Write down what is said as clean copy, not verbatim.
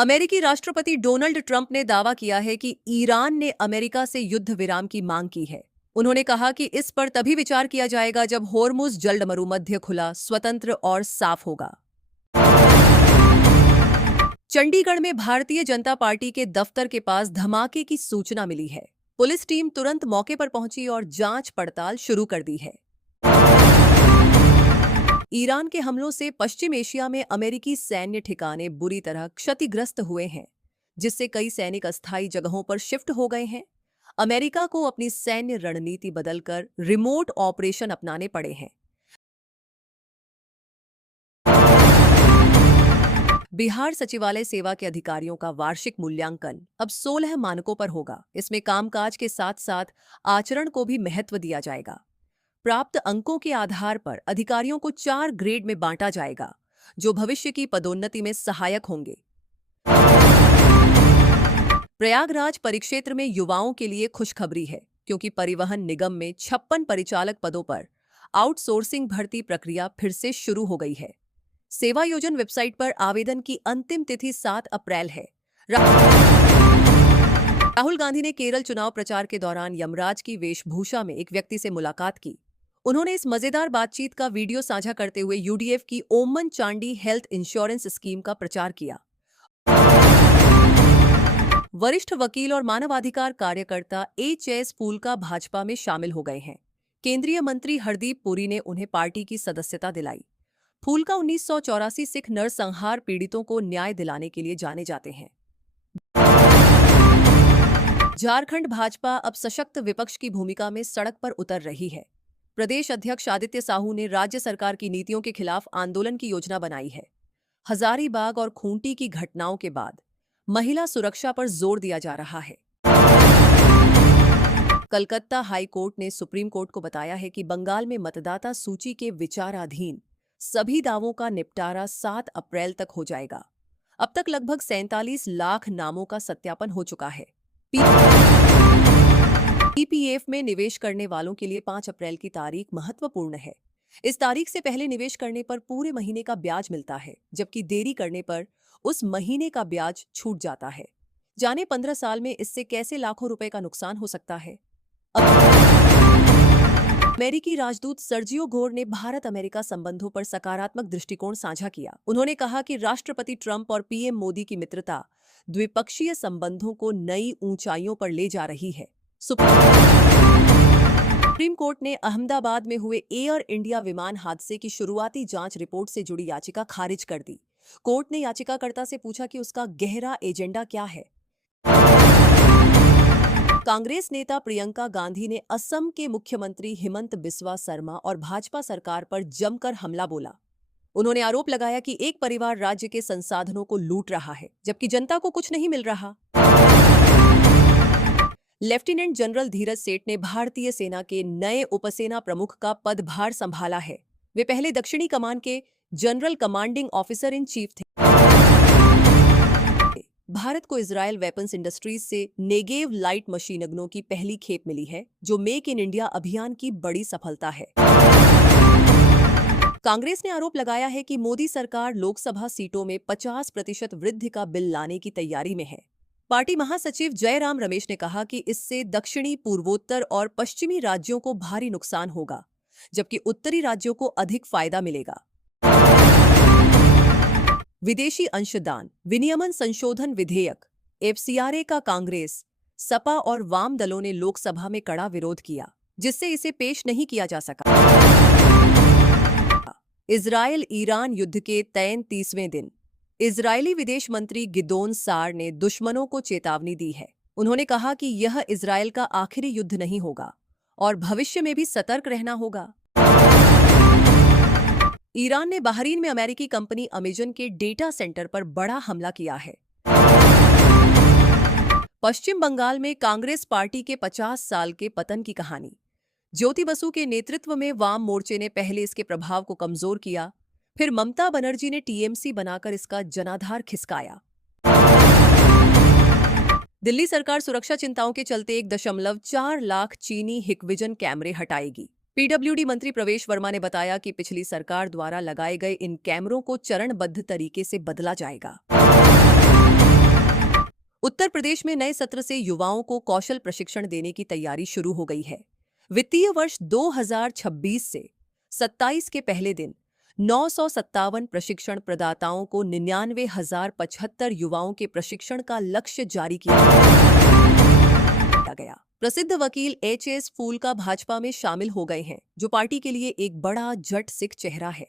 अमेरिकी राष्ट्रपति Donald Trump ने दावा किया है कि ईरान ने अमेरिका से युद्ध विराम की मांग की है। उन्होंने कहा कि इस पर तभी विचार किया जाएगा जब होर्मुज जल्द मरुमध्य खुला, स्वतंत्र और साफ होगा। चंडीगढ़ में भारतीय जनता पार्टी के दफ्तर के पास धमाके की सूचना मिली है। पुलिस टीम तुरंत मौके पर पहुंची और जांच पड़ताल शुरू कर दी है। ईरान के हमलों से पश्चिम एशिया में अमेरिकी सैन्य ठिकाने बुरी तरह क्षतिग्रस्त हुए हैं, जिससे कई सैनिक अस्थायी जगहों पर शिफ्ट हो गए हैं। अमेरिका को अपनी सैन्य रणनीति बदलकर रिमोट ऑपरेशन अपनाने पड़े हैं। बिहार सचिवालय सेवा के अधिकारियों का वार्षिक मूल्यांकन अब 16 मानकों पर होगा। इसमें कामकाज के साथ साथ आचरण को भी महत्व दिया जाएगा। प्राप्त अंकों के आधार पर अधिकारियों को 4 ग्रेड में बांटा जाएगा, जो भविष्य की पदोन्नति में सहायक होंगे। प्रयागराज परिक्षेत्र में युवाओं के लिए खुशखबरी है, क्योंकि परिवहन निगम में 56 परिचालक पदों पर आउटसोर्सिंग भर्ती प्रक्रिया फिर से शुरू हो गई है। सेवा योजन वेबसाइट पर आवेदन की अंतिम तिथि 7 अप्रैल है। राहुल गांधी ने केरल चुनाव प्रचार के दौरान यमराज की वेशभूषा में एक व्यक्ति से मुलाकात की। उन्होंने इस मजेदार बातचीत का वीडियो साझा करते हुए यूडीएफ की ओमन चांडी हेल्थ इंश्योरेंस स्कीम का प्रचार किया। वरिष्ठ वकील और मानवाधिकार कार्यकर्ता एच.एस. फूलका भाजपा में शामिल हो गए हैं। केंद्रीय मंत्री हरदीप पुरी ने उन्हें पार्टी की सदस्यता दिलाई। फूलका 1984 सिख नरसंहार पीड़ितों को न्याय दिलाने के लिए जाने जाते हैं। झारखंड भाजपा अब सशक्त विपक्ष की भूमिका में सड़क पर उतर रही है। प्रदेश अध्यक्ष आदित्य साहू ने राज्य सरकार की नीतियों के खिलाफ आंदोलन की योजना बनाई है। हजारीबाग और खूंटी की घटनाओं के बाद महिला सुरक्षा पर जोर दिया जा रहा है। कलकत्ता हाई कोर्ट ने सुप्रीम कोर्ट को बताया है कि बंगाल में मतदाता सूची के विचाराधीन सभी दावों का निपटारा 7 अप्रैल तक हो जाएगा। अब तक लगभग 47 लाख नामों का सत्यापन हो चुका है। ईपीएफ में निवेश करने वालों के लिए 5 अप्रैल की तारीख महत्वपूर्ण है। इस तारीख से पहले निवेश करने पर पूरे महीने का ब्याज मिलता है, जबकि देरी करने पर उस महीने का ब्याज छूट जाता है। जाने 15 साल में इससे कैसे लाखों रुपए का नुकसान हो सकता है। अमेरिकी राजदूत सर्जियो गोर ने भारत अमेरिका संबंधों पर सकारात्मक दृष्टिकोण साझा किया। उन्होंने कहा कि राष्ट्रपति ट्रंप और पीएम मोदी की मित्रता द्विपक्षीय संबंधों को नई ऊंचाइयों पर ले जा रही है। सुप्रीम कोर्ट ने अहमदाबाद में हुए एयर इंडिया विमान हादसे की शुरुआती जांच रिपोर्ट से जुड़ी याचिका खारिज कर दी। कोर्ट ने याचिकाकर्ता से पूछा कि उसका गहरा एजेंडा क्या है। कांग्रेस नेता प्रियंका गांधी ने असम के मुख्यमंत्री हिमंत बिस्वा शर्मा और भाजपा सरकार पर जमकर हमला बोला। उन्होंने आरोप लगाया कि एक परिवार राज्य के संसाधनों को लूट रहा है, जबकि जनता को कुछ नहीं मिल रहा। लेफ्टिनेंट जनरल धीरज सेठ ने भारतीय सेना के नए उपसेना प्रमुख का पदभार संभाला है। वे पहले दक्षिणी कमान के general commanding officer in chief थे। भारत को इजरायल वेपन्स इंडस्ट्रीज से नेगेव लाइट मशीन गनों की पहली खेप मिली है, जो मेक इन इंडिया अभियान की बड़ी सफलता है। कांग्रेस ने आरोप लगाया है कि मोदी सरकार लोकसभा सीटों में 50% वृद्धि का बिल लाने की तैयारी में है। पार्टी महासचिव जयराम रमेश ने कहा कि इससे दक्षिणी, पूर्वोत्तर और पश्चिमी राज्यों को भारी नुकसान होगा, जबकि उत्तरी राज्यों को अधिक फायदा मिलेगा। विदेशी अंशदान विनियमन संशोधन विधेयक एफसीआरए का कांग्रेस, सपा और वाम दलों ने लोकसभा में कड़ा विरोध किया, जिससे इसे पेश नहीं किया जा सका। इजरायल ईरान युद्ध के 33वें दिन इजरायली विदेश मंत्री गिदोन सार ने दुश्मनों को चेतावनी दी है। उन्होंने कहा कि यह इजरायल का आखिरी युद्ध नहीं होगा और भविष्य में भी सतर्क रहना होगा। ईरान ने बहरीन में अमेरिकी कंपनी अमेजन के डेटा सेंटर पर बड़ा हमला किया है। पश्चिम बंगाल में कांग्रेस पार्टी के 50 साल के पतन की कहानी। ज्योति बसु के नेतृत्व में वाम मोर्चे ने पहले इसके प्रभाव को कमजोर किया, फिर ममता बनर्जी ने टीएमसी बनाकर इसका जनाधार खिसकाया। दिल्ली सरकार सुरक्षा चिंताओं के चलते 1.4 लाख चीनी हिकविजन कैमरे हटाएगी। पीडब्ल्यूडी मंत्री प्रवेश वर्मा ने बताया कि पिछली सरकार द्वारा लगाए गए इन कैमरों को चरणबद्ध तरीके से बदला जाएगा। उत्तर प्रदेश में नए सत्र से युवाओं को कौशल प्रशिक्षण देने की तैयारी शुरू हो गई है। वित्तीय वर्ष 2026 से 27 के पहले दिन 957 प्रशिक्षण प्रदाताओं को 99,075 युवाओं के प्रशिक्षण का लक्ष्य जारी किया गया। प्रसिद्ध वकील एच.एस. फूलका भाजपा में शामिल हो गए हैं, जो पार्टी के लिए एक बड़ा जट सिख चेहरा है।